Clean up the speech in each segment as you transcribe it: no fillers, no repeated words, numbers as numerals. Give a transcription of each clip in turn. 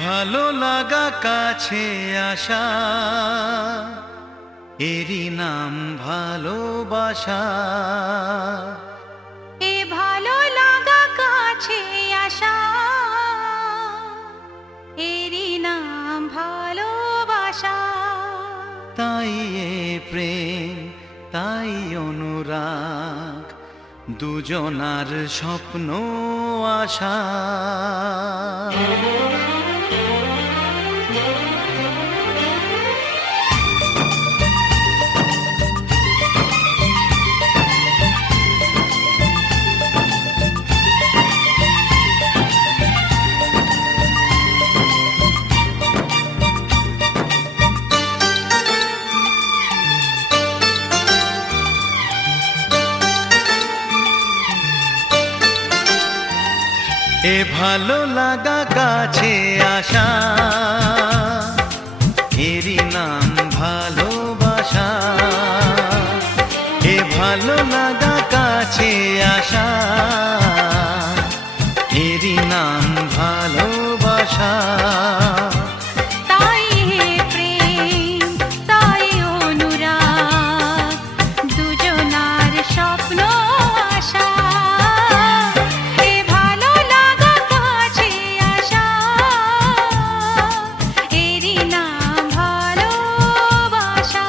ভালো লাগা কাছে আসা, এরই নাম ভালোবাসা। এ ভালো লাগা কাছে আসা, এরই নাম ভালোবাসা। তাই এ প্রেম, তাই অনুরাগ, দুজনার স্বপ্ন আশা। এ ভালো লাগা কাছে আসা, এরই নাম ভালোবাসা। এ ভালো লাগা কাছে আসা, এরই নাম ভালোবাসা। তাই হে প্রেম, তাই অনুরাগ, দুজনার স্বপ্ন আশা। এ ভালো লাগা কাছে আসা, এরই নাম ভালোবাসা।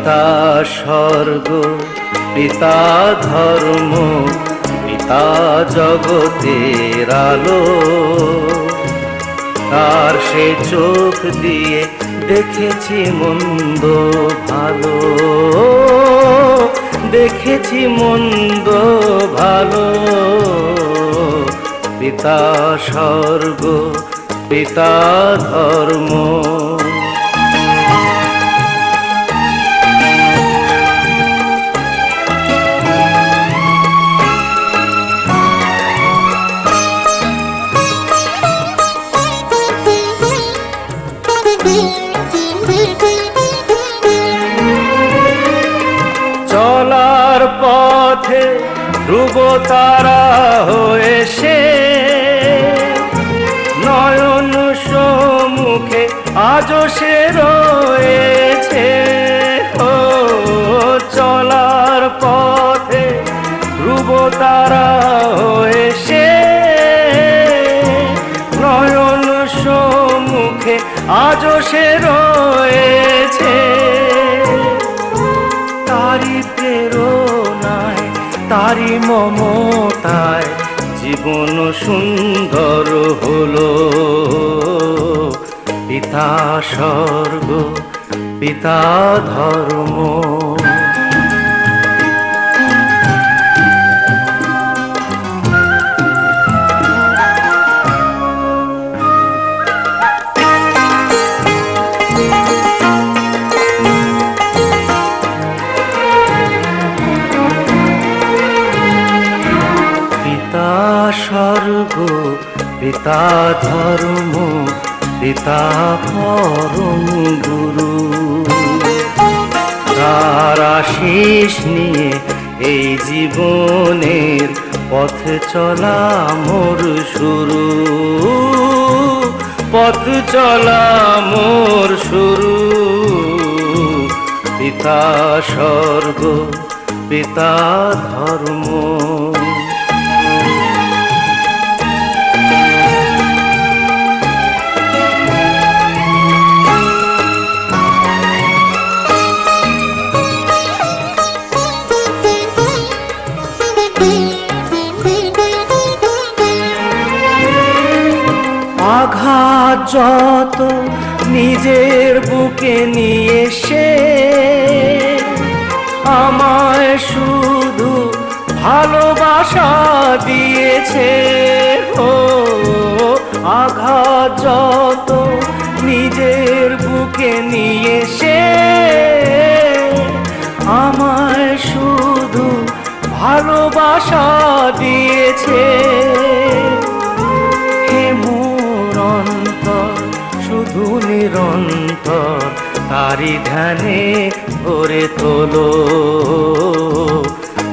পিতা স্বর্গ, পিতা ধর্ম, পিতা জগতের আলো। তার সে চোখ দিয়ে দেখেছি মন্দ ভালো, দেখেছি মন্দ ভালো। পিতা স্বর্গ, পিতা ধর্ম। চলার পথে ধ্রুব তারা হয়ে সে নয়ন সম্মুখে আজও সে রয়েছে। ও চলার পথে ধ্রুব তারা হয়ে সে নয়ন সম্মুখে আজও সে রয়েছে। তারি প্রেরণায়, তারি মমতায় জীবন সুন্দর হলো। পিতা স্বর্গ, পিতা ধর্ম। পিতা স্বর্গ, পিতা ধর্ম, পিতা পরম গুরু। তার আশিস নিয়ে এই জীবনের পথ চলা মোর শুরু, পথ চলা মোর শুরু। পিতা স্বর্গ, পিতা ধর্ম। আঘাত যত নিজের বুকে নিয়ে সে আমায় শুধু ভালোবাসা দিয়েছে। ও আঘাত যত নিজের বুকে নিয়ে সে আমায় শুধু ভালোবাসা দিয়েছে। হে মোর অন্তর, শুধু নিরন্তর তারি ধ্যানে ভরে তোলো।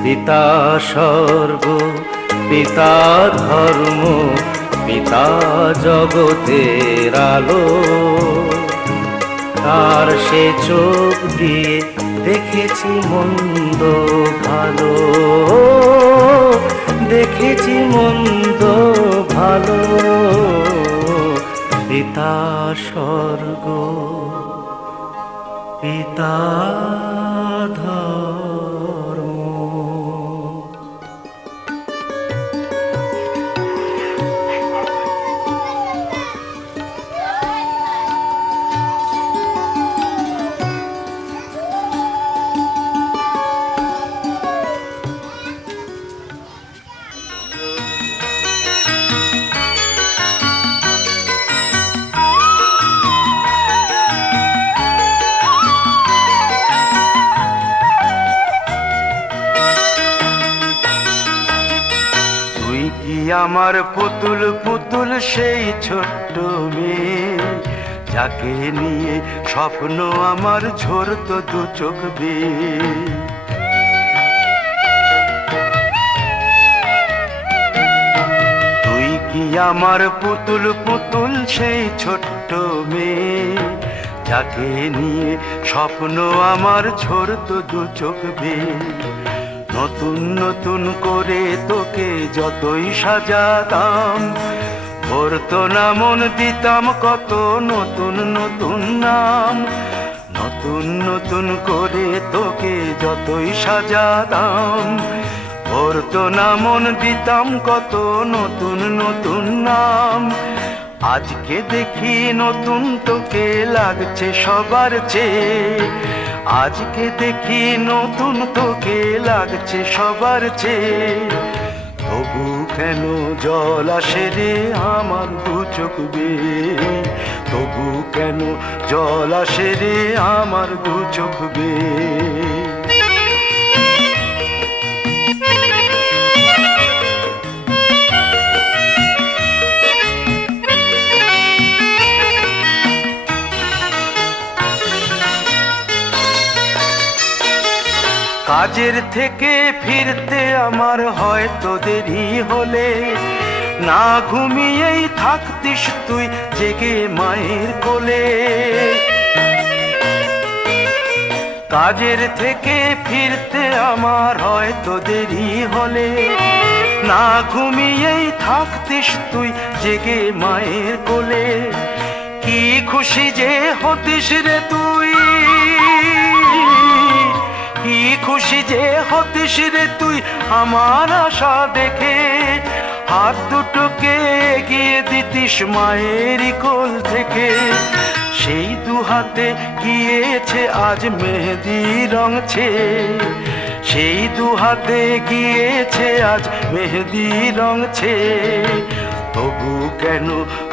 পিতা স্বর্গ, পিতা ধর্ম, পিতা জগতের আলো। তার সে চোখ দিয়ে দেখেছি মন্দ ভালো, দেখেছি মন্দ ভালো। পিতা স্বর্গ, পিতা ধর্ম। আমার পুতুল পুতুল সেই ছোট্ট মেয়ে, যাকে নিয়ে স্বপ্ন আমার ঝরতো দু চোখ বেয়ে। তুই কি আমার পুতুল পুতুল সেই ছোট্ট মেয়ে, যাকে নিয়ে স্বপ্ন আমার ঝরতো দু চোখ বেয়ে। নতুন নতুন করে তোকে যতই সাজাতাম, ভরতো না মন, দিতাম কত নতুন নতুন নাম। নতুন নতুন করে তোকে যতই সাজাতাম, ভরতো না মন, দিতাম কত নতুন নতুন নাম। আজকে দেখি নতুন তোকে লাগছে সবার চেয়ে, আজকে দেখি নতুন তোকে লাগছে সবার চেয়ে। তবু কেন জল আসে রে আমার দু চোখ বেয়ে, তবু কেন জল আসে রে আমার দু চোখ বেয়ে। কাজের থেকে ফিরতে আমার হয়তো দেরি হলে, না ঘুমিয়েই থাকতিস তুই জেগে মায়ের কোলে। কাজের থেকে ফিরতে আমার হয়তো দেরি হলে, না ঘুমিয়েই থাকতিস তুই জেগে মায়ের কোলে। কি খুশি যে হতিস রে তুই, কি খুশি যে হতিস রে তুই আমার আশা দেখে। হাত দুটোকে এগিয়ে দিতিস মায়েরই কোল থেকে, সেই দু হাতে গিয়েছে আজ মেহেদি রং ছেয়ে, সেই দু হাতে গিয়েছে আজ মেহেদি রং ছেয়ে। তবু কেন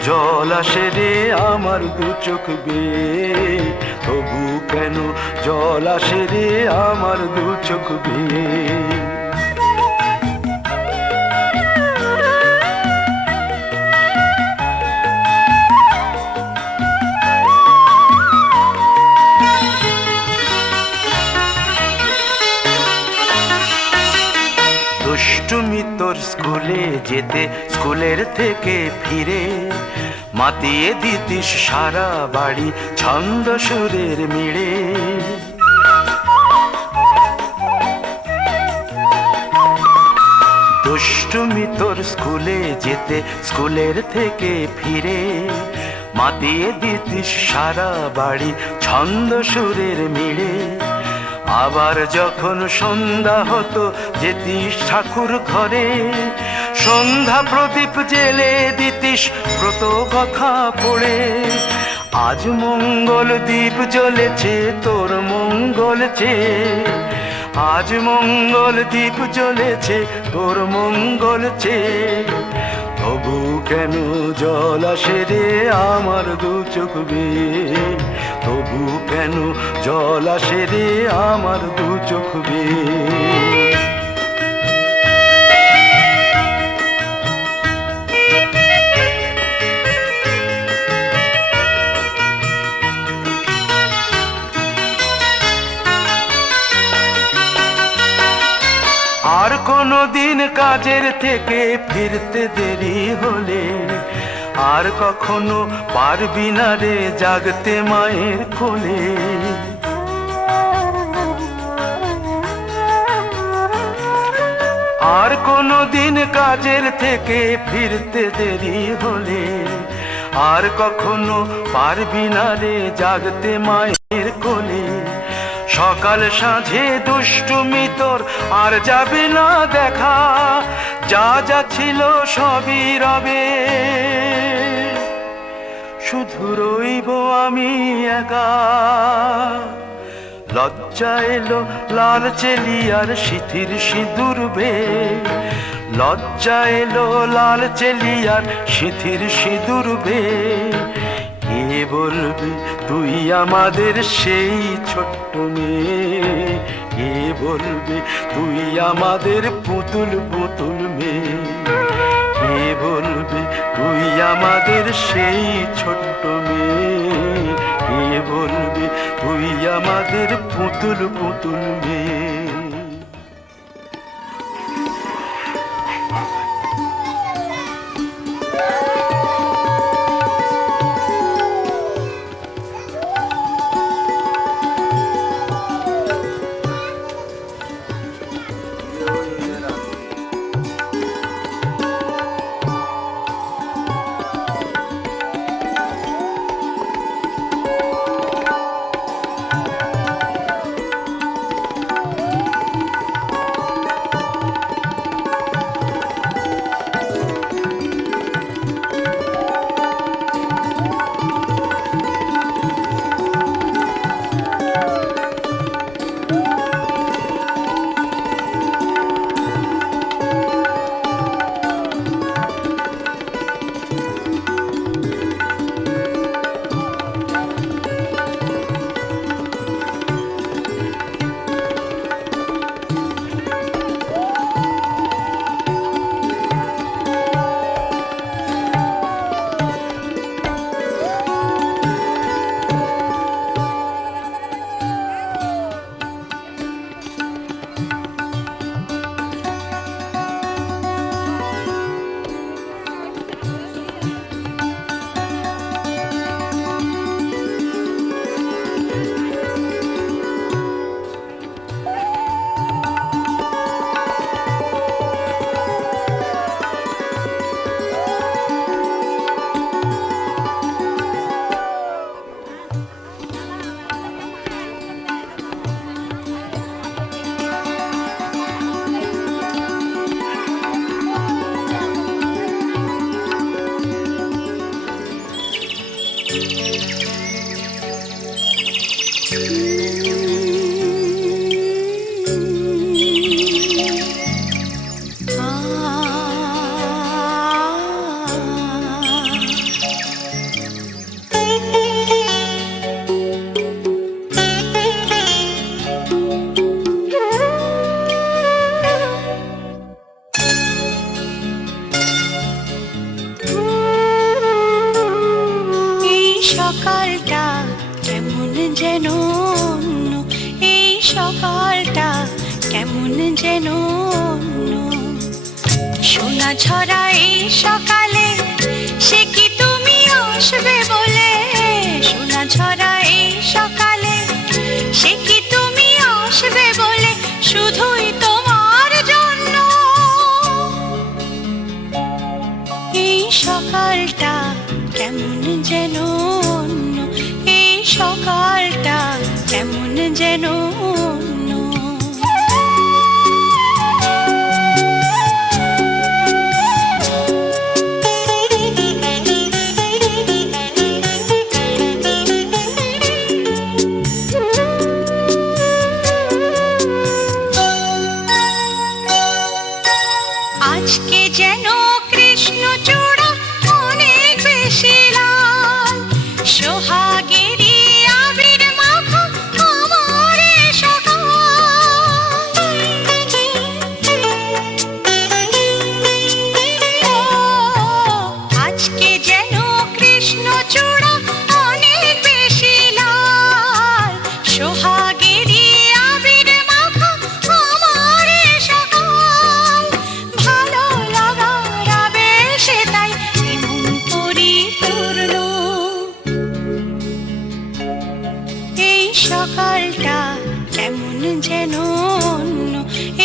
জল আসে রে আমার দু চোখ বেয়ে, তবু কেন জল আসে রে আমার দু চোখ বেয়ে। দুষ্টুমি তোর স্কুলে যেতে, স্কুলের থেকে ফিরে মাতিয়ে দিতিস সারা বাড়ি ছন্দ সুরের মিড়ে। দুষ্টুমি তোর স্কুলে যেতে, স্কুলের থেকে ফিরে মাতিয়ে দিতিস সারা বাড়ি ছন্দ সুরের মিড়ে। আবার যখন সন্ধ্যা হতো যেতিস ঠাকুর ঘরে, সন্ধ্যা প্রদীপ জেলে দিতিস ব্রত কথা পড়ে। আজ মঙ্গল দ্বীপ জ্বলেছে তোর মঙ্গল চেয়ে, আজ মঙ্গল দ্বীপ জ্বলেছে তোর মঙ্গল চেয়ে। তবু কেন জল আসে রে আমার দু চোখ বেয়ে, তবু কেন জল আসে রে আমার দু চোখ বেয়ে। আর কোনো দিন কাজের থেকে ফিরতে দেরি হলে, আর কখনো পারবি না রে জাগতে মায়ের কোলে। আর কোনো দিন কাজের থেকে ফিরতে দেরি হলে, আর কখনো পারবি না রে জাগতে মায়ের কোলে। সকাল সাঁঝে দুষ্টুমি তোর আর যাবে না দেখা, যা যা ছিল সবই রবে, শুধু রইব আমি একা। লজ্জা এলো লাল চেলিয়ার সিথির সিঁদুর বেয়ে, লজ্জা এলো লাল চেলিয়ার সিথির সিঁদুর বেয়ে। কে বলবে তুই আমাদের সেই ছোট্ট মেয়ে, কে বলবে তুই আমাদের পুতুল পুতুল মেয়ে, কে বলবে তুই আমাদের সেই ছোট্ট মেয়ে, কে বলবে তুই আমাদের পুতুল পুতুল মেয়ে। সকালটা কেমন যেন অন্য, এই সকালটা কেমন যেন অন্য। সোনা ঝরা এই সকালে সে কি তুমি আসবে বলে, সোনা ঝরা এই সকালে সে কি তুমি আসবে বলে, শুধুই তোমার জন্য। এই সকালটা কেমন যেন অন্য, এই সকালটা কেমন যেন অন্য। আজকে যেন কৃষ্ণচূড়া অনেক বেশি লাল, সোহাগেরই আবির মাখা আমার এ সকাল। ও, আজকে যেন কৃষ্ণচূড়া অনেক বেশি লাল, সোহাগেরই আবির মাখা আমার এ সকাল। ভালো লাগার আবেশে তাই এমন পরিপূর্ণ। এই সকালটা কেমন যেন অন্য,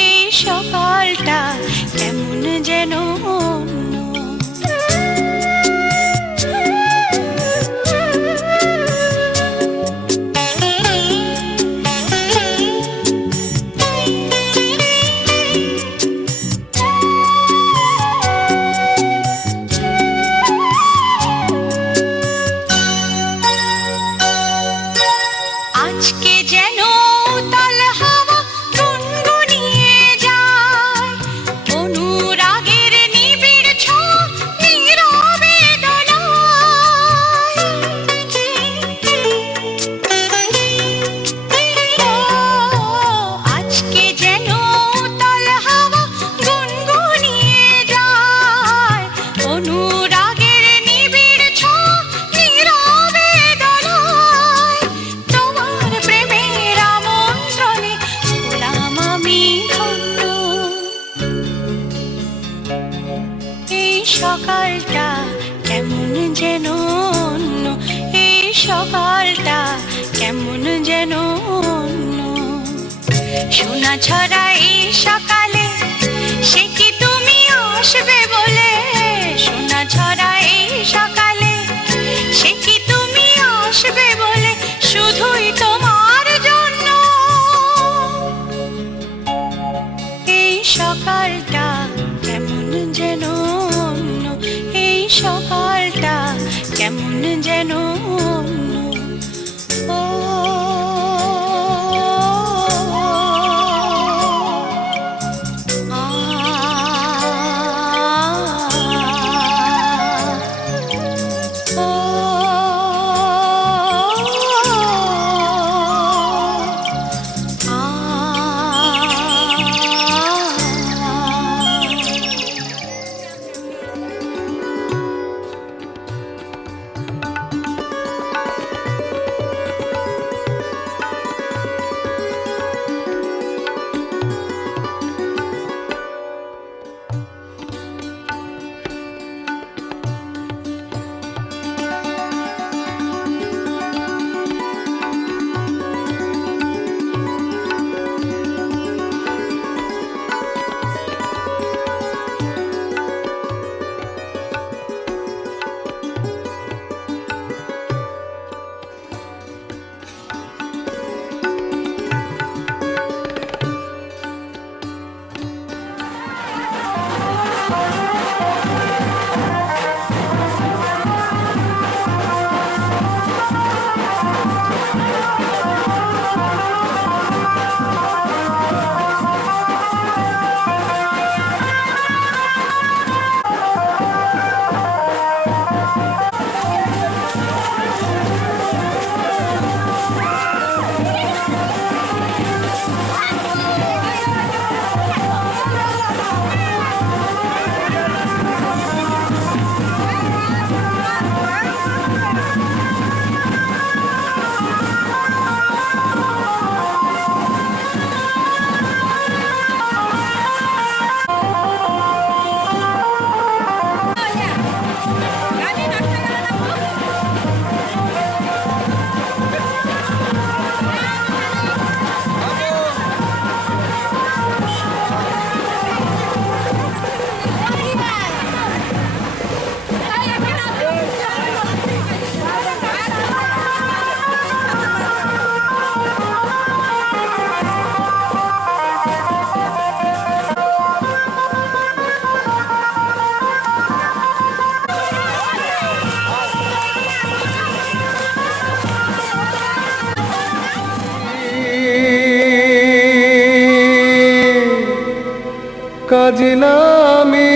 এই সকালটা কেমন যেন অন্য। আজকে যেন উতাল হাওয়া গুনগুনিয়ে যায়, অনুরাগের নিবিড় ছোঁয়া নীরবে দোলায়। ও, আজকে যেন উতাল হাওয়া গুনগুনিয়ে যায়, অনুরাগের নিবিড় ছোঁয়া নীরবে দোলায়। তোমার প্রেমের আমন্ত্রণে হলাম আমি ধন্য। এই সকালটা কেমন যেন অন্য, এই সকালটা কেমন যেন অন্য। সোনা ঝরা এই সকালে সে কি তুমি আসবে বলে, সোনা ঝরা এই সকালে সে কি তুমি আসবে বলে, শুধুই তোমার জন্য। এই সকালটা কেমন যেন অন্য, এই সকালটা কেমন যেন অন্য। ও, কাজলামি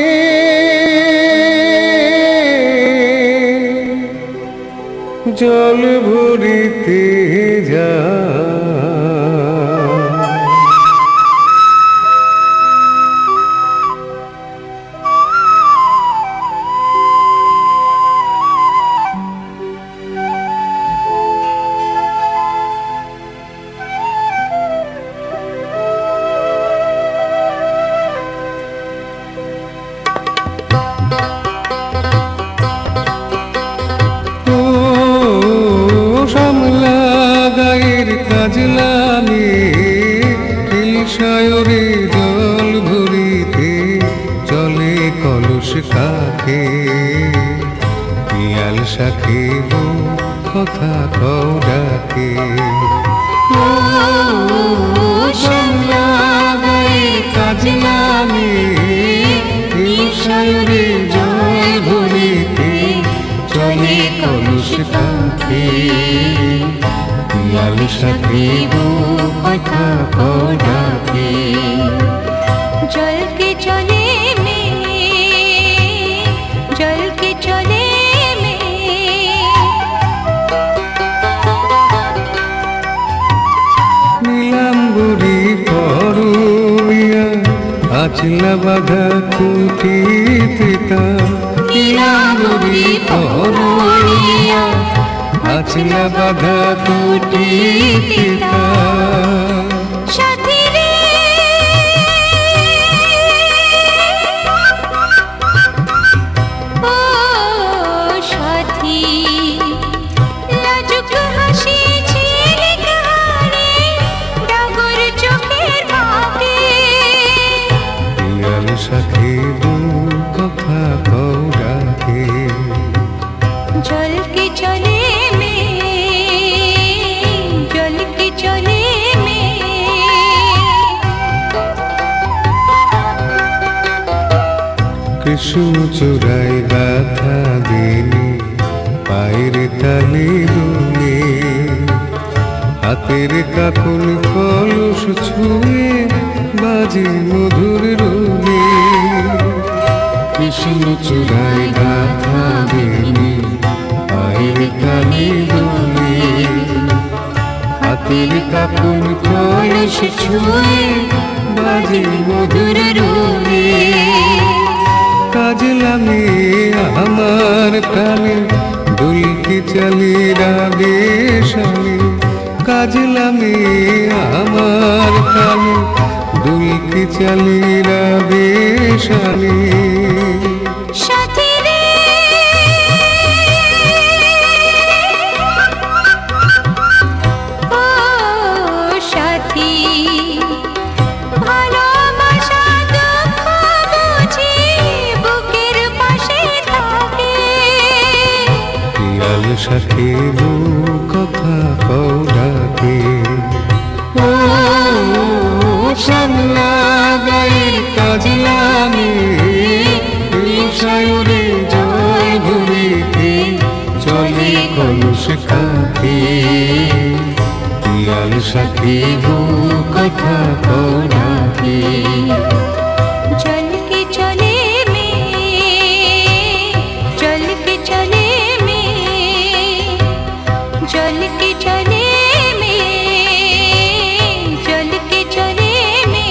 জল ভরিতে যা কাজলামি ইলশায়রে জল ভরিতে চলে কলস কাকে পিয়াল শাখে কথা কও ডাকে কাজলামি ইলশায়রে জল ভরিতে চলে কলস কাকে লাল সাথে কথা ডাকে জল কে চলে মে জল কে চলে মে নিলাম বুড়ি পড়িয়া আচলা বাধা কুটি পিতা নিলাম বুড়ি পড়িয়া আচলা বাধা কুটি পিতা সাথী রে ও সাথী লাজুক হাসি ঝিলিক হারে ডাগর চোখের ভাগে পিয়াল সাথে কথা কও ডাকে জল কে চলে মে জল কে চলে মে কৃষ্ণ চূড়ায় গাথা বেনি পায়ের তালে দুলে হাতের কাকুন কলস ছুঁয়ে বাজে মধুর রুলে কৃষ্ণ চূড়ায় গাথা বেনি পায়ের তালে দুলে হাতের কাকুন কলস ছুঁয়ে বাজে মধুর রুলে কাজলামি আমার প্রাণে দুলকি চলি রাবে শালে কাজলামি আমার প্রাণে দুলকি চলি রাবে শালে সাথী রে ও সাথী ভালোবাসা দুঃখ বুঝি বুকের পাশে থাকে পিয়াল সাথে কথা কও ডাকে ও শ্যামলা গায়ের কাজলামি ইলশায়রে জল ভরিতে চলে কলস কাকে পিয়াল সাথে কথা কও ডাকে জল কে চলে মে জল কে চলে মে জল কে চলে মে জল কে চলে মে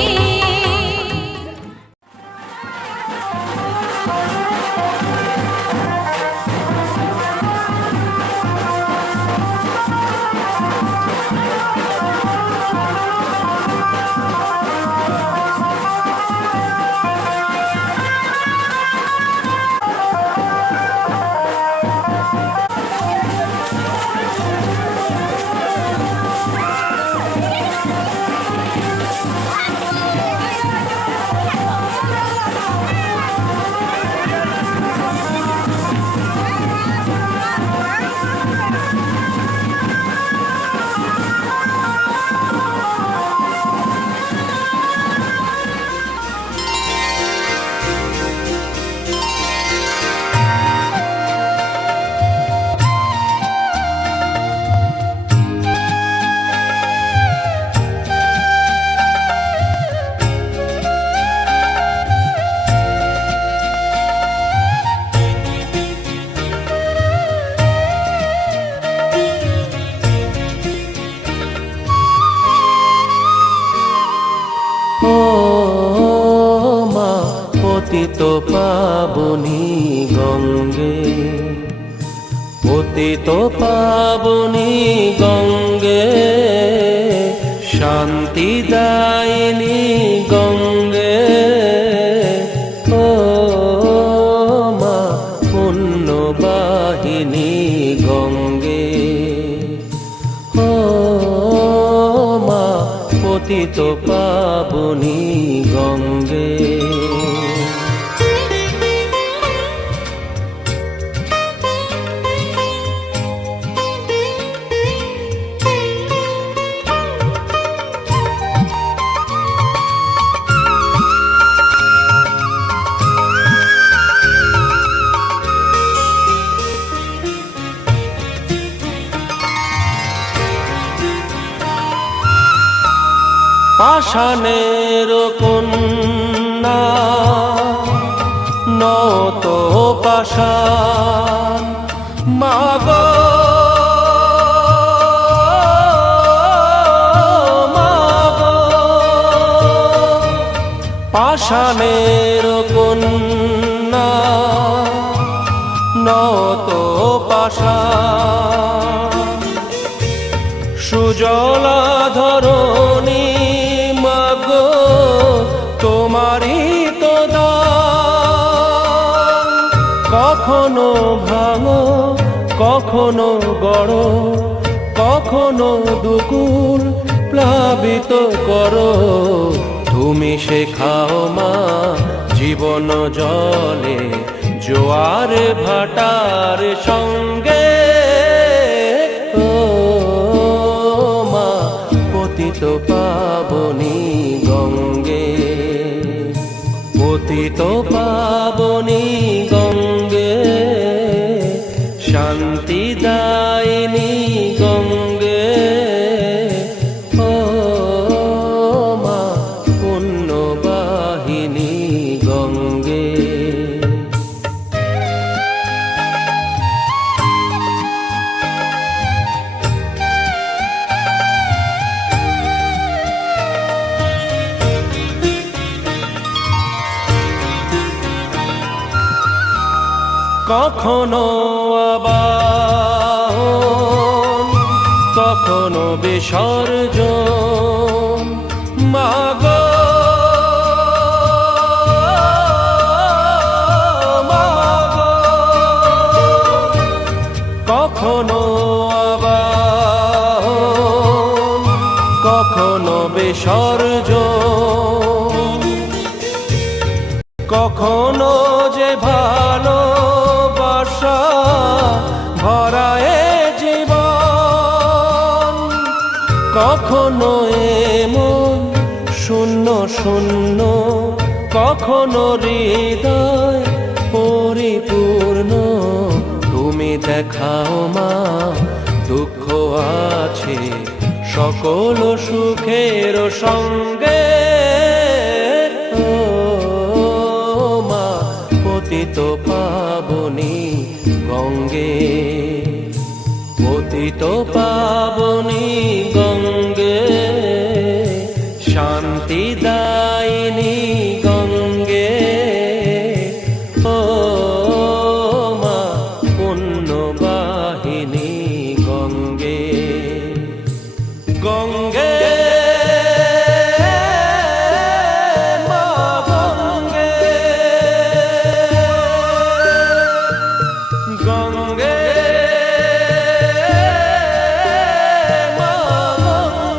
পতিত পাবনী গঙ্গে, পতিত পাবনী গঙ্গে, শান্তি দায়িনী গঙ্গে, ও মা পুণ্যবাহিনী গঙ্গে, ও মা পতিত পাবনী গঙ্গে। পাষাণের কন্যা নত পাষাণ, মাগো মাগো, পাষাণের কন্যা নত পাষাণ, সুজলা ধরণী মাগো তোমারই তো দান, কখনো ভাঙো কখনো গড়ো, কখনো দুকুল প্লাবিত করো, তুমি শেখাও মা জীবন জলে জোয়ার ভাটার সঙ্গে, ও মা পতিত পাবনী গঙ্গে, পতিত পাবনী গঙ্গে, শান্তি দায়িনী গঙ্গে, ও মা পুণ্যবাহিনী গঙ্গে। কখনো আবাহন কখনো বিসর্জন, মাগো মাগো, কখনো আবাহন কখনো বিসর্জন, কখনো যে ভালোবাসা ভরায় জীবন, কখনো এমন শূন্য শূন্য, কখনো হৃদয় পরিপূর্ণ, তুমি দেখাও মা দুঃখ আছে সকল সুখের সঙ্গে, ও মা পতিত পাবনী গঙ্গে, পতিত পাবনী গঙ্গে, শান্তি দায়িনী গঙ্গে, ও মা পুণ্যবাহিনী গঙ্গে, গঙ্গে মা গঙ্গে, গঙ্গে মা গঙ্গে।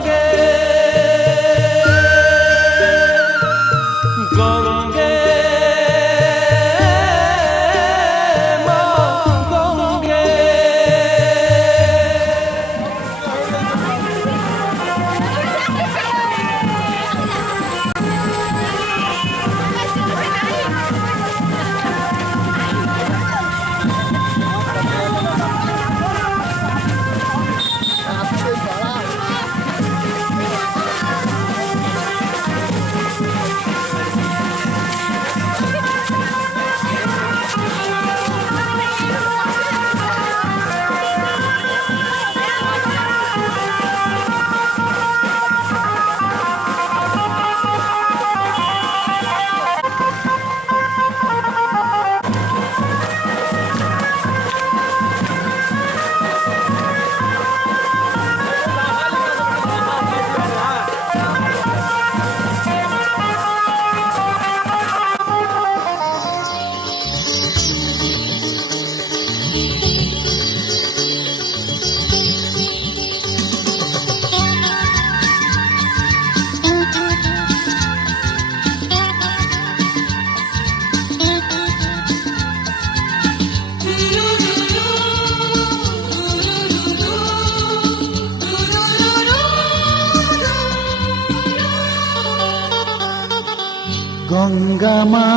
গঙ্গা মা,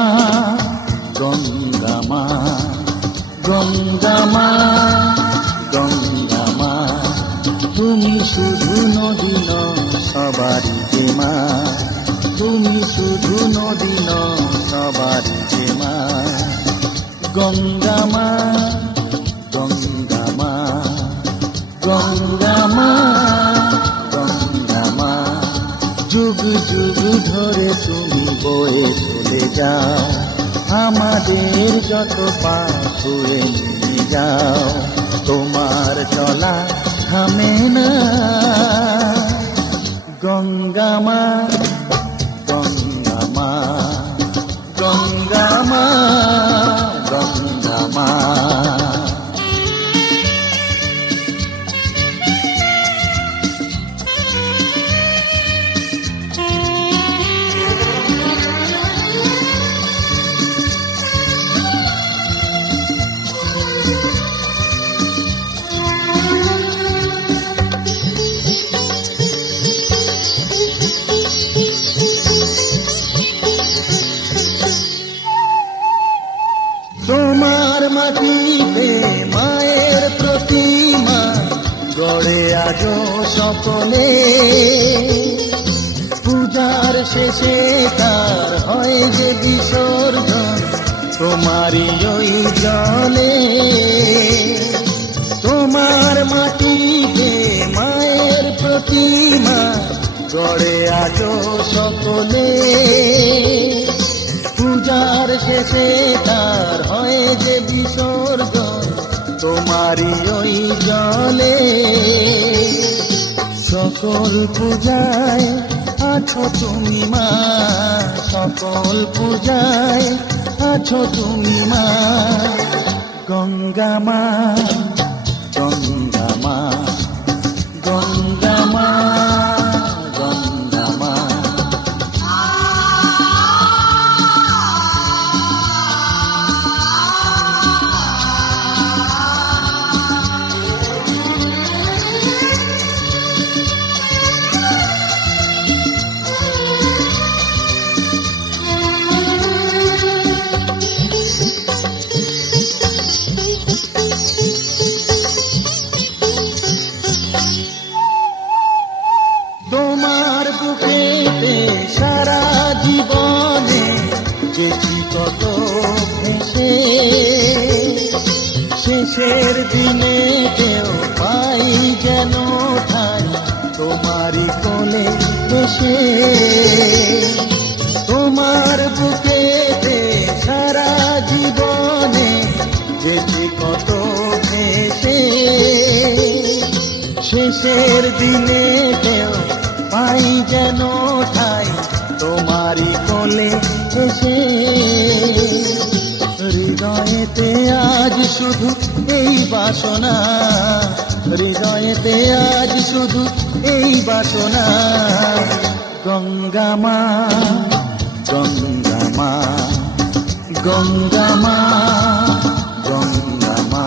গঙ্গা মা, গঙ্গা মা, গঙ্গা মা, তুমি শুধু নদী নও সবারই যে মা, তুমি শুধু নদী নও সবারই যে মা। গঙ্গা মা, গঙ্গা মা, গঙ্গা মা, গঙ্গা মা, যুগ যুগ ধরে তুমি বয়ে চলে যাও, আমাদের যত পাপ ধুয়ে নিয়ে যাও, তোমার চলা থামে না। গঙ্গা মা, গঙ্গা মা, গঙ্গা মা, গঙ্গা মা। তোমার মাটিতে মায়ের প্রতিমা গড়ে আজো সকলে, পূজার শেষে তার হয় যে বিসর্জন তোমারই ওই জলে। তোমার মাটিতে মায়ের প্রতিমা গড়ে আজো সকলে, পূজার শেষে তার হয় যে বিসর্জন তোমারই ওই জলে। সকল পূজায় আছো তুমি মা, সকল পূজায় আছো তুমি মা। গঙ্গা মা, গঙ্গা মা, গঙ্গা মা, গঙ্গা মা। তোমার বুকেতে সারা জীবনে গেছি কত ভেসে, শেষের দিনে কেউ পাই যেন ঠাই তোমারই কোলে বসে। তোমার বুকেতে সারা জীবনে গেছি কত ভেসে, শেষের দিনে কেউ পাই যেন ঠাই তোমারই কোলে এসে। হৃদয়েতে আজ শুধু এই বাসনা, হৃদয়েতে আজ শুধু এই বাসনা। গঙ্গা মা, গঙ্গা মা, গঙ্গা মা, গঙ্গা মা।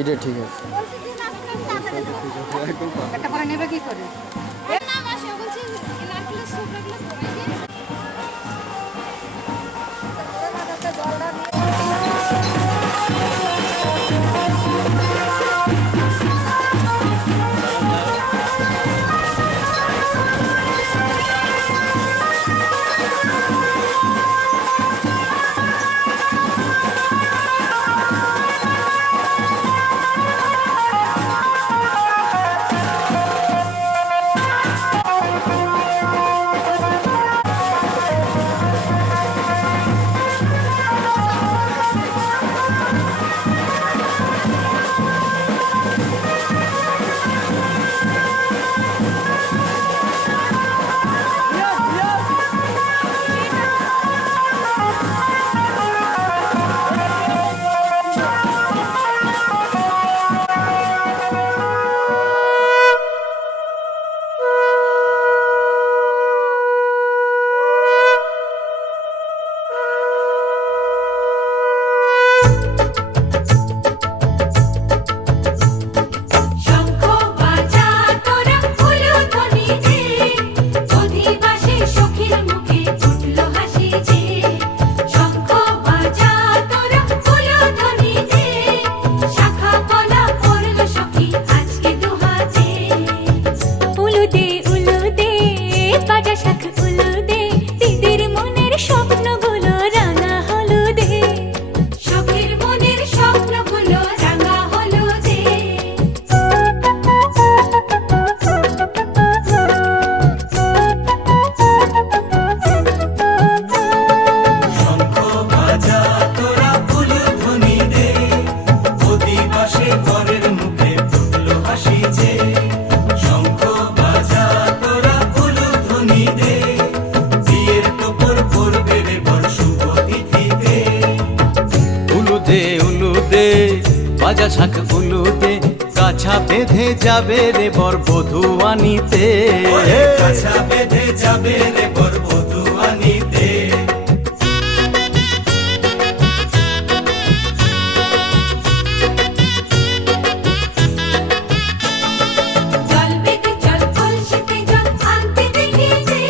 এটা ঠিক আছে। একটা করে নেবে কি করে? হলুদে বাজা শাক উলুদে কাছা বেঁধে যাবে রে বর বধূ আনিতে কাছা বেঁধে যাবে রে বর বধূ আনিতে জল বেঁধে চল কলসিতে জল আনতে দেখি যে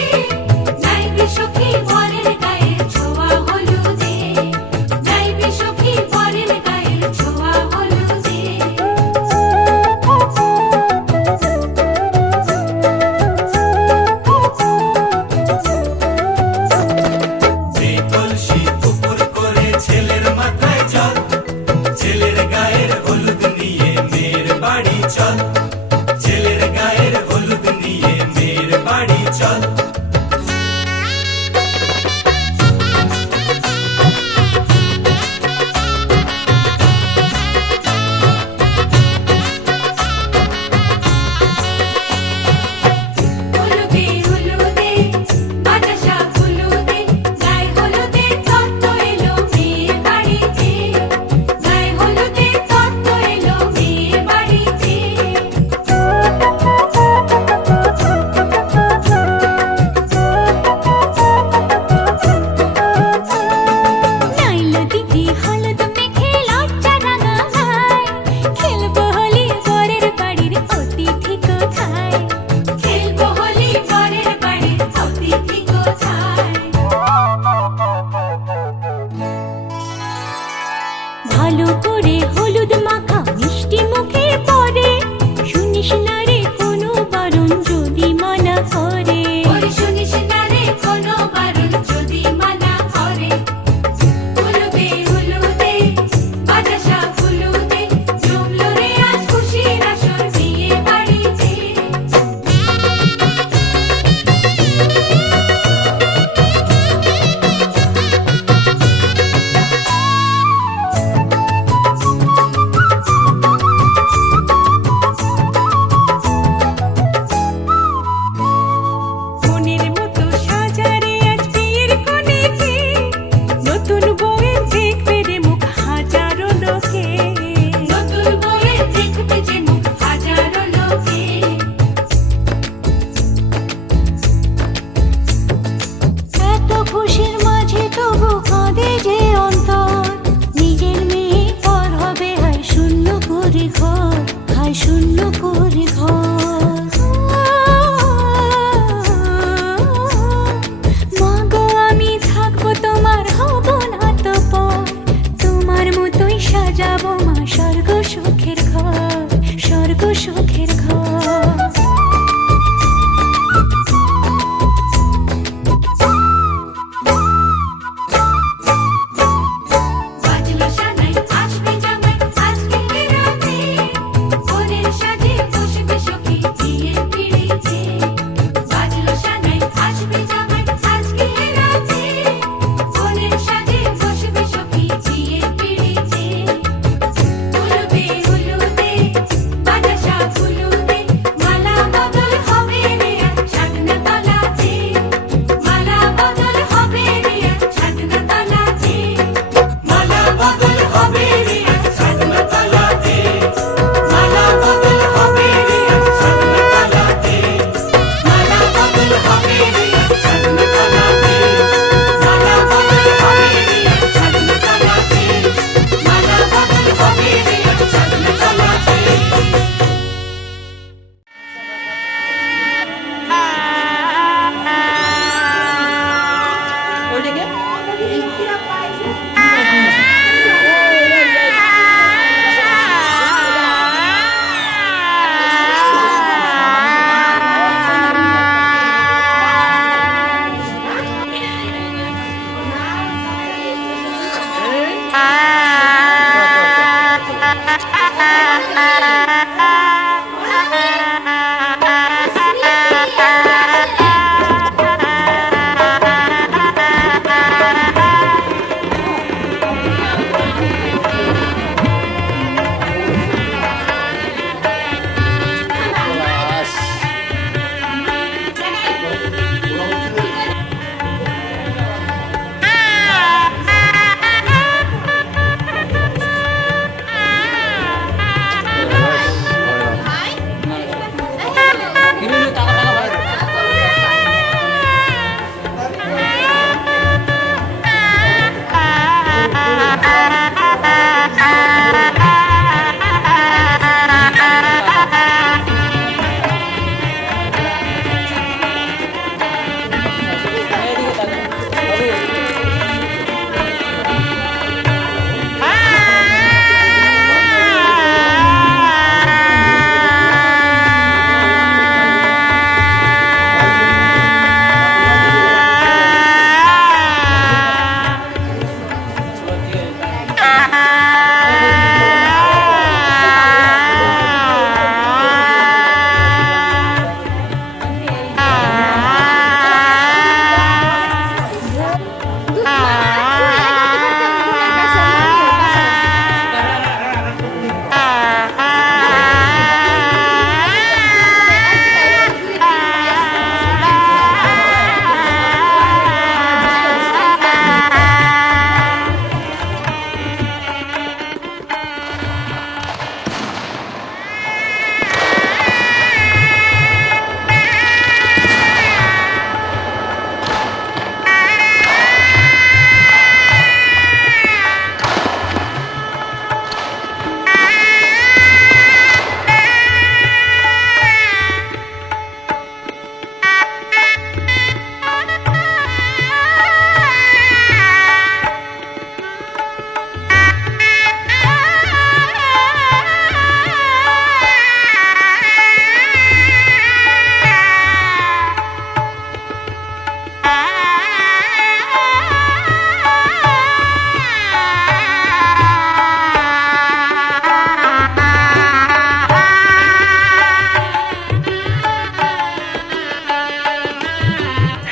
যাইবি সখী বরের গায়ের ছোঁয়া হলুদে যাইবি সখী বরের গায়ের ছোঁয়া হলুদে এই কলসি উপর করে ছেলের মাথায় জল ছেলের গায়ের হলুদ নিয়ে মেয়ের বাড়ি চল ছেলের গায়ের হলুদ নিয়ে মেয়ের বাড়ি চল হলুদে হলুদে বাজা শাক হলুদে গায়ে হলুদে তত্ত্ব এলো মেয়ের বাড়িতে গায়ে হলুদে তত্ত্ব এলো মেয়ের বাড়িতে নাইলো দিদি হলুদ মেখে লজ্জা রাঙায় খেলবো হোলি বরের বাড়ির অতিথি কোথায় খেলবো হোলি বরের বাড়ির অতিথি কোথায় ভালো করে হলুদ মাখা মিষ্টি মুখে পড়ে শুনিস না রে কোনো বারণ যদি মানা করে শুনিস না রে কোনো বারণ যদি মানা করে হলুদে হলুদে বাজা শাক হলুদে জমলো রে আজ খুশির আসর বিয়ে বাড়িতে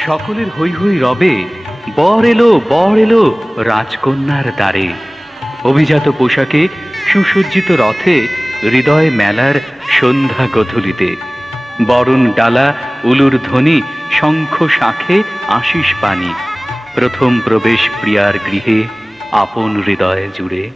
সকলের হৈ হৈ রবে, বর এলো রাজকন্যার দ্বারে। অভিজাত পোশাকে সুসজ্জিত রথে হৃদয় মেলার সন্ধ্যা গধূলিতে। বরণ ডালা, উলুর ধ্বনি, শঙ্খ শাঁখে আশিস পানি। প্রথম প্রবেশ প্রিয়ার গৃহে আপন হৃদয় জুড়ে।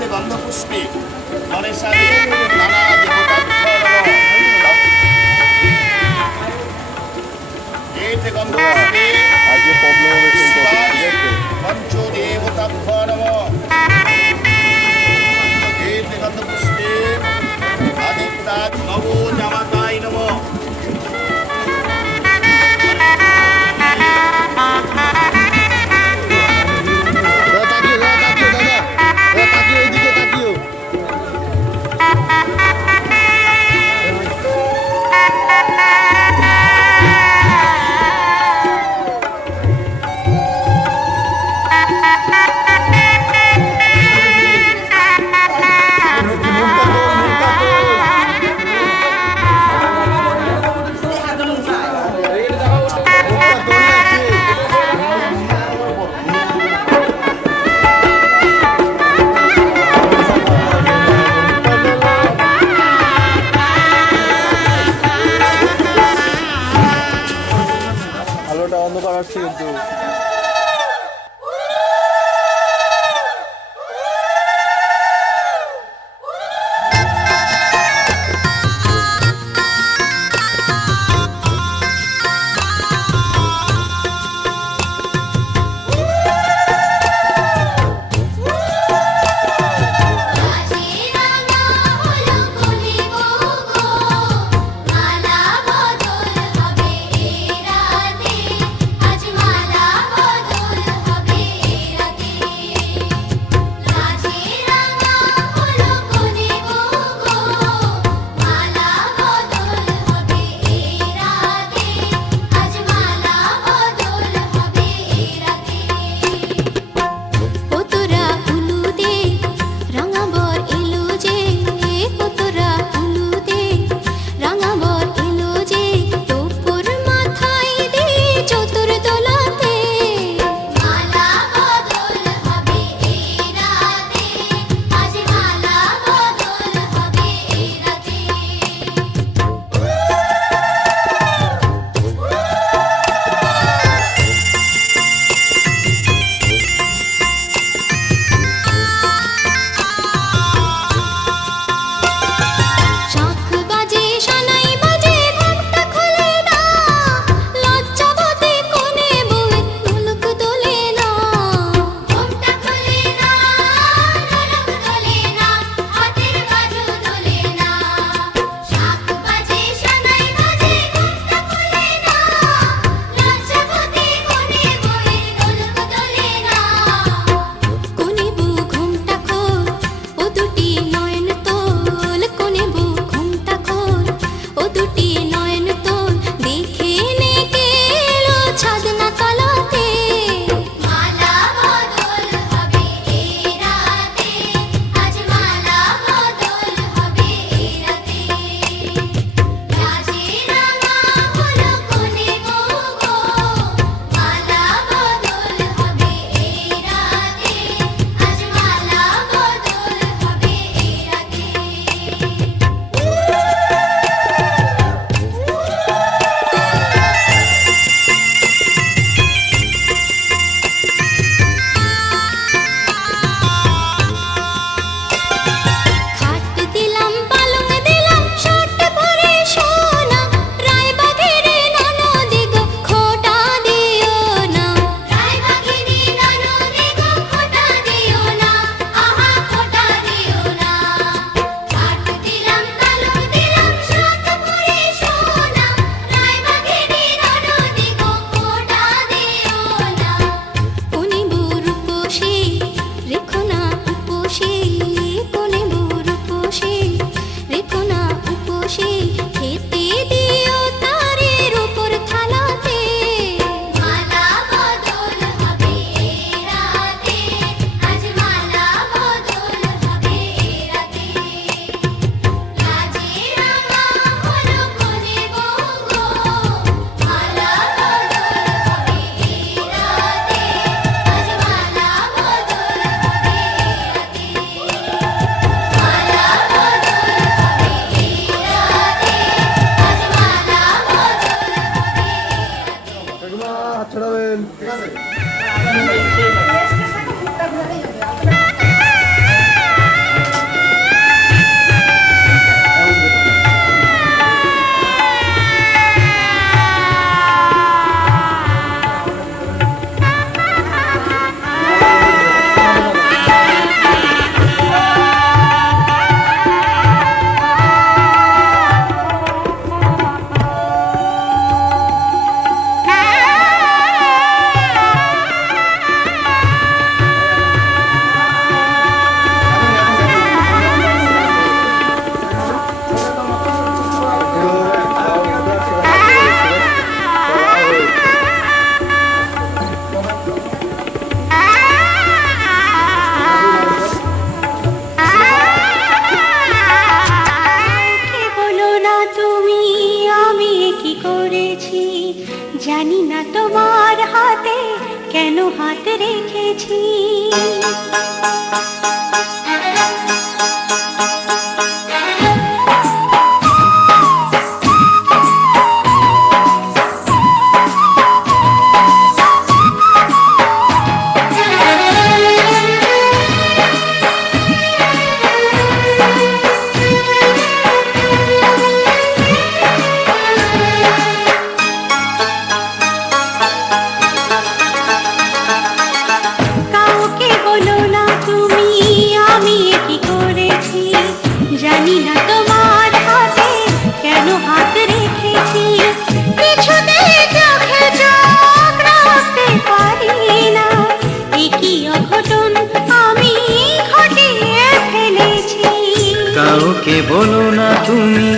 এইতে গন্ধপুষ্পে গণেশাদি নানা দেবতাভ্যো নমঃ। এইতে গন্ধপুষ্পে শিবায় পঞ্চদেবতাভ্যো নমঃ। এইতে গন্ধপুষ্পে আদিত্যায় নবজামাতায় নমঃ। আলোটা অন্ধকার আসছে কিন্তু না তোমার হাতে কেন হাত রেখেছি। কাউকে বলো না তুমি আমি কি করেছি, জানি না তোমার হাতে কেন হাত রেখেছি। কিছুতেই চোখে চোখ রাখতে পারি না, একই অঘটন আমি ঘটিয়ে ফেলেছি। কাউকে বলো না তুমি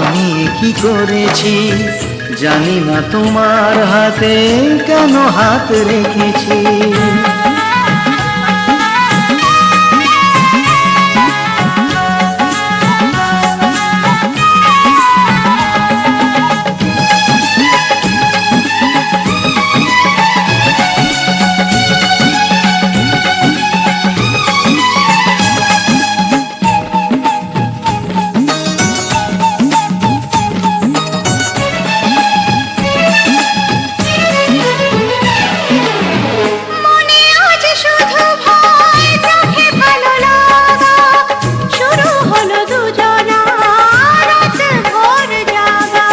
আমি কি করেছি, জানি না তোমার হাতে কেন হাত রেখেছি। মনে আজ শুধু ভয়, চোখে ভালো লাগা, শুরু হলো দুজনা রাত ভোর জাগা।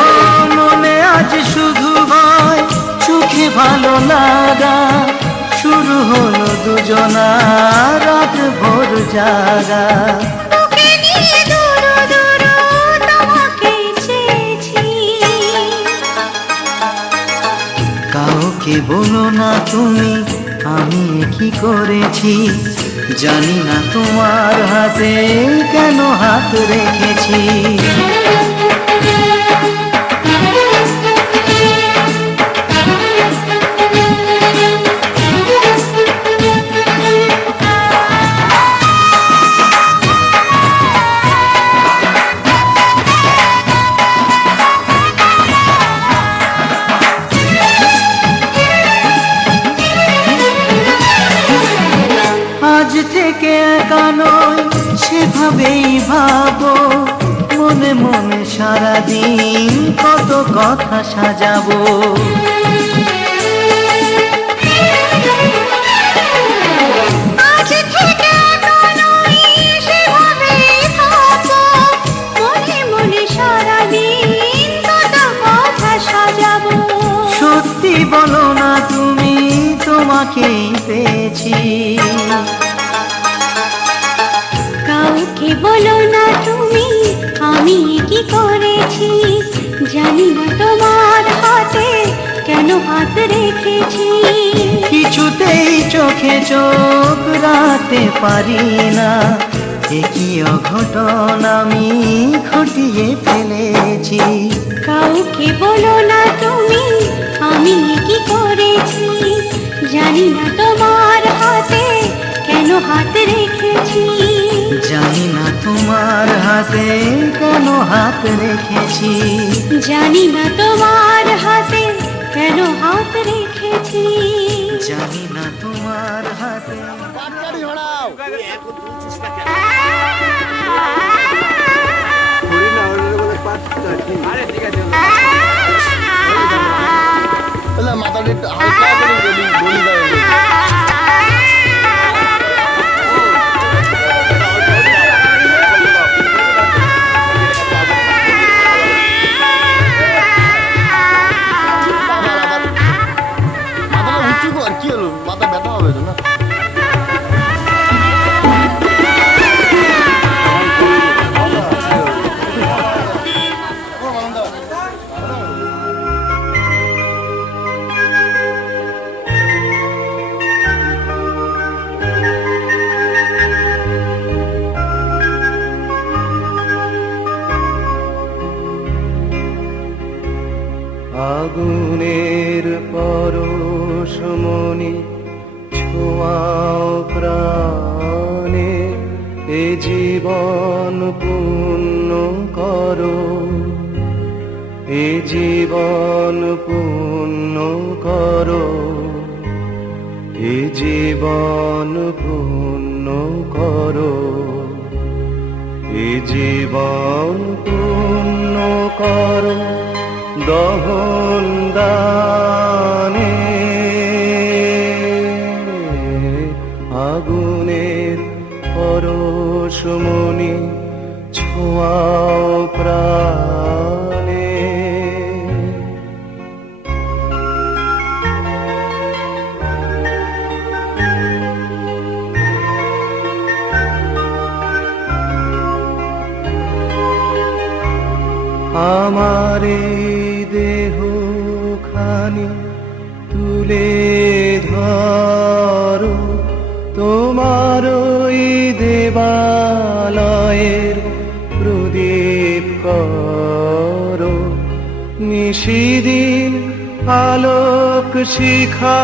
ও মনে আজ শুধু ভয়, চোখে ভালো লাগা, শুরু হলো দুজনা রাত ভোর জাগা। বুকে নিয়ে দুরু দুরু তোমাকে চেয়েছি। কাউকে বলো না তুমি আমি কি করেছি, জানি না তোমার হাতে কেন হাত রেখেছি। আজ থেকে একা নয় সেভাবেই ভাবো, মনে মনে সারাদিন কত কথা সাজাবো। আজ থেকে একা নই সেভাবেই ভাবো, মনে মনে সারাদিন কত কথা সাজাবো। সত্যি বলো না তুমি তোমাকেই পেয়েছি। কাউকে বলো না তুমি আমি কি করেছি, জানি না তোমার হাতে কেন হাত রেখেছি। কিছুতেই চোখে চোখ রাখতে পারি না, একই অঘটন আমি ঘটিয়ে ফেলেছি। কাউকে বলো না তুমি আমি কি করেছি, জানি না তোমার হাতে কেন হাত রেখেছি। জানি না তোমার হাতে কেন হাত রেখেছি। জানি না তোমার হাতে কেন হাত রেখেছি। জানি না তোমার হাতে। এখন তুলছিস না কেন? মাথাটা একটু হালকা করে বলি দাও। মাথাটা উঁচু কর, কি হলো মাথা ব্যথা হবে তো না। আগুনের পরশমণি ছোঁয়াও প্রাণে, এ জীবন পূর্ণ কর। করো, এ জীবন পূর্ণ করো, এ জীবন পূর্ণ করো, এ জীবন পূর্ণ করো দহন দানে। আগুনের পরশমণি ছোঁয়াও প্রাণে। আমার এই দেহ খানি তুলে ধরো, তোমার ওই দেবালয়ের প্রদীপ করো। নিশিদিন আলোক শিখা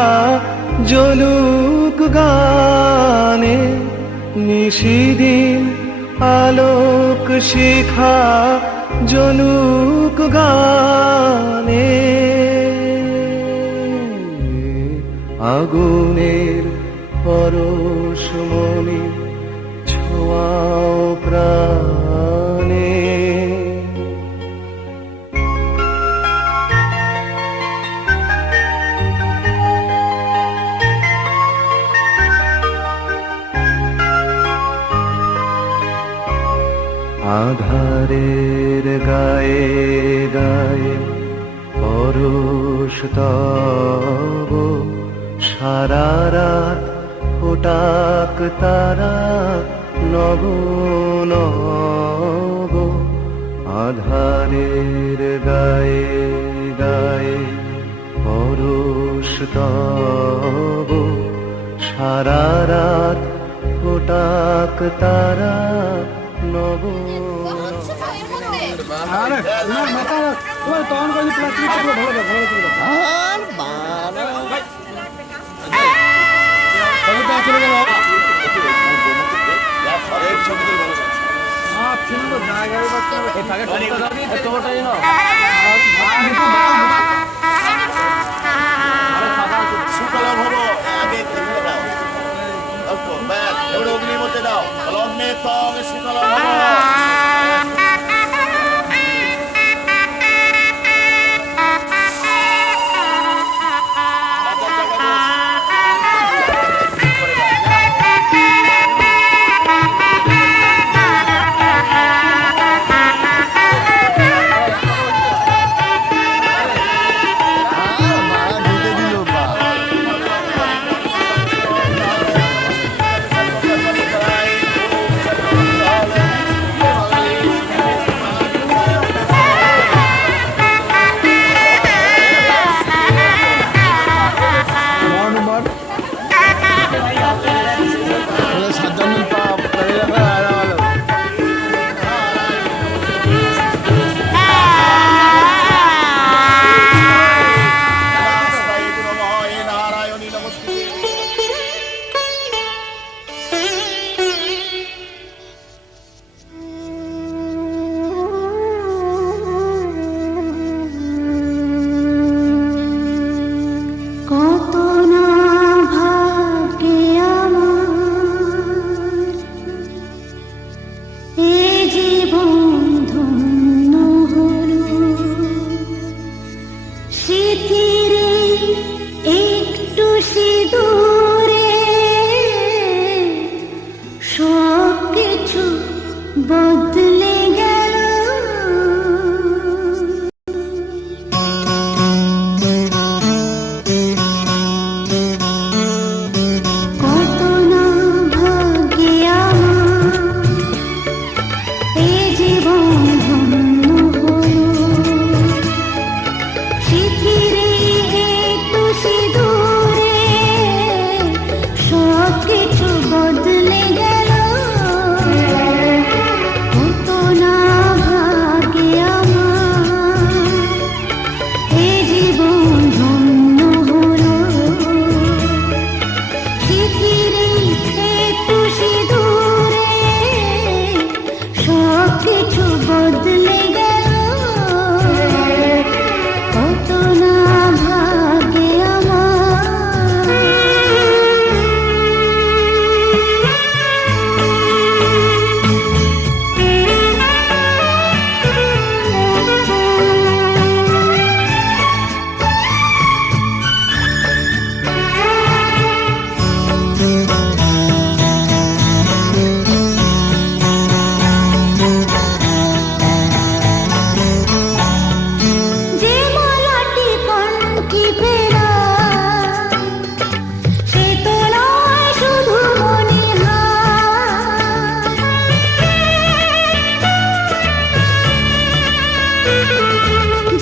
জ্বলুক গানে, নিশিদিন আলোক শিখা জ্বলুক গানে। আগুনের পরশমণি ছোঁয়াও প্রাণে। আধারের গায়ে গায়ে পরশ তব, সারা রাত ফোটাক তারা নব নব। আধারের গায়ে গায়ে পরশ তব, সারা রাত ফোটাক তারা নব। আর বাবা অগ্নিমতে দাও লগ্নে তং শীতল ভব।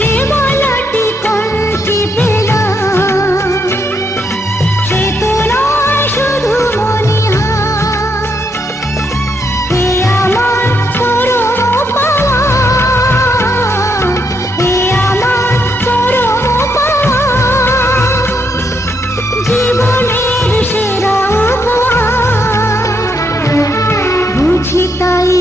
যে মালাটি কণ্ঠে পেলাম সে তো নয় শুধু মনিহার, এ আমার পরম পাওয়া, এ আমার পরম পাওয়া, জীবনের সেরা উপহার, বুঝি তাই